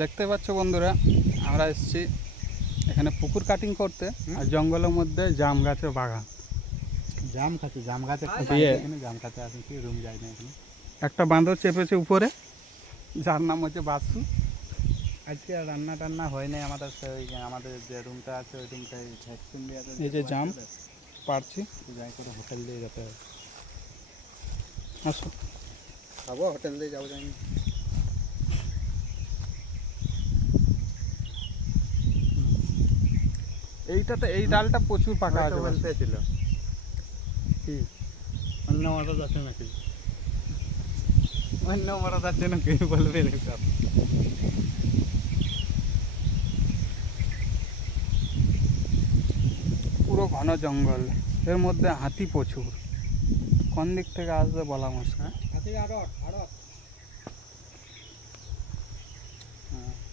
দেখতে পাচ্ছ বন্ধুরা, আমরা এসেছি এখানে পুকুর কাটিং করতে, আর জঙ্গলের মধ্যে জাম গাছের বাগান। জাম খাচ্ছে, জাম গাছে এখানে জাম খাচ্ছে আসুন, কি রুম যায় না এখানে। একটা বাঁদর চেপেছে উপরে, যার নাম হচ্ছে বাসু। আজকে আর রান্না টান্না হয় নাই আমাদের, ওই আমাদের যে রুমটা আছে ওই রুমটাই ভ্যাকসিন দিয়ে আছে। এই যে জাম পারছি, যাই করে হোটেল দিয়ে যেতে হবে। আসো খাবো, হোটেল দিয়ে যাবো যাই। এইটাতে এই ডালটা প্রচুর পাকা আছে। বলতে ছিল কি অন্য মতো যাচ্ছে নাকি, অন্য মরা যাচ্ছে না, কে বলবে এরকম? পুরো ঘন জঙ্গল, এর মধ্যে হাতি প্রচুর। কোন দিক থেকে আসবে বলা মুশকিল। হাতি আরো